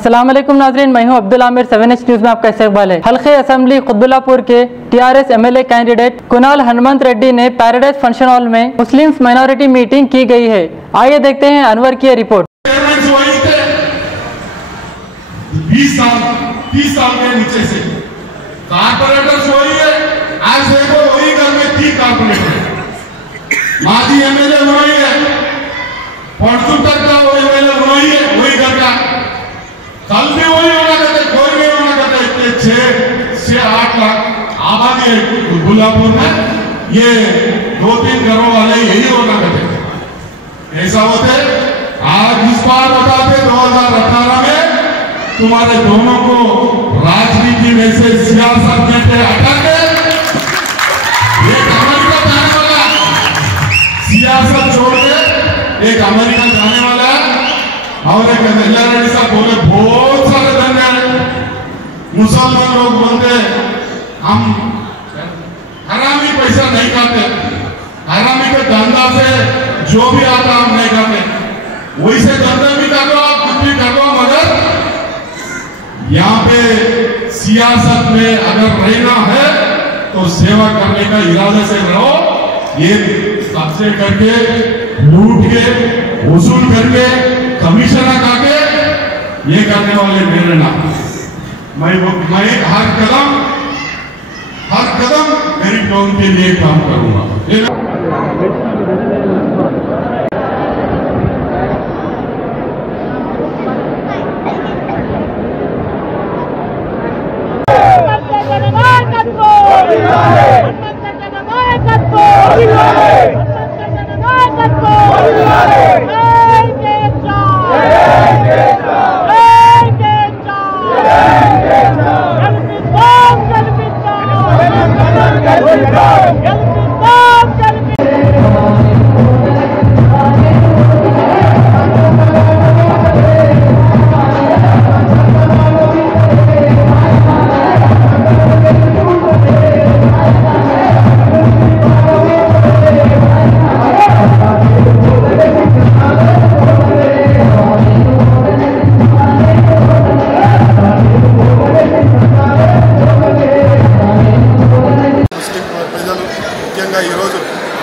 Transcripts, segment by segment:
अस्सलाम वालेकुम नाज़रीन, मैं हूं अब्दुल आमिर। 7H न्यूज़ में आपका इस्तकबाल है। हल्के असेंबली कुतुबुल्लाहपुर के TRS MLA candidate Kunal Hanumant Reddy ने पैराडाइज फंक्शन हॉल में मुस्लिम माइनॉरिटी मीटिंग की गई है। आइए देखते हैं अनवर की रिपोर्ट। 20 साल 30 साल के नीचे से कारपोरेटर्स वही है। आज देखो वही घर में 3 कारपोरेटर, माजी MLA वही है, परसों तक का वो MLA वही है, वही घर का, कल भी वही होना करते, कोई नहीं होना करते। इतने 6 से 8 लाख आबादी है कुतुबुल्लाहपुर में, ये 2-3 घरों वाले यही होना करते। ऐसा होते आज इस बार बताते 2018 में तुम्हारे दोनों को राजनीति में से सियासत में से हटा के एक अमेरिका जाने वाला, सियासत छोड़ के एक अमेरिका जाने वाला और एक नजला रेड्डी साहब बोले बहुत सारे धंधे हैं। मुसलमान लोग बोलते हम हरामी पैसा नहीं खाते, हरामी के धंधा से जो भी आता हम नहीं खाते, वही से धंधा भी कर दो, आप कुछ भी कर दो, मगर यहाँ पे सियासत में अगर रहना है तो सेवा करने का इरादे से रहो। ये कब्जे करके, लूट के, वसूल करके, कमीशन खा के ये करने वाले मेरे ना। मैं हर कदम गरीब लोगों के लिए काम करूंगा।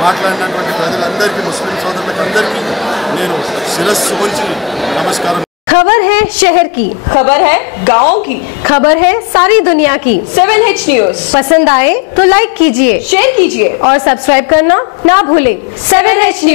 మాట్లాడినటువంటి ప్రజలందరికీ ముస్లిం సోదరులందరికీ నేను శిరస్సు వంచి నమస్కారం। खबर है शहर की, खबर है गाँव की, खबर है सारी दुनिया की। 7H न्यूज़ पसंद आए तो लाइक कीजिए, शेयर कीजिए और सब्सक्राइब करना ना भूलें। 7H news.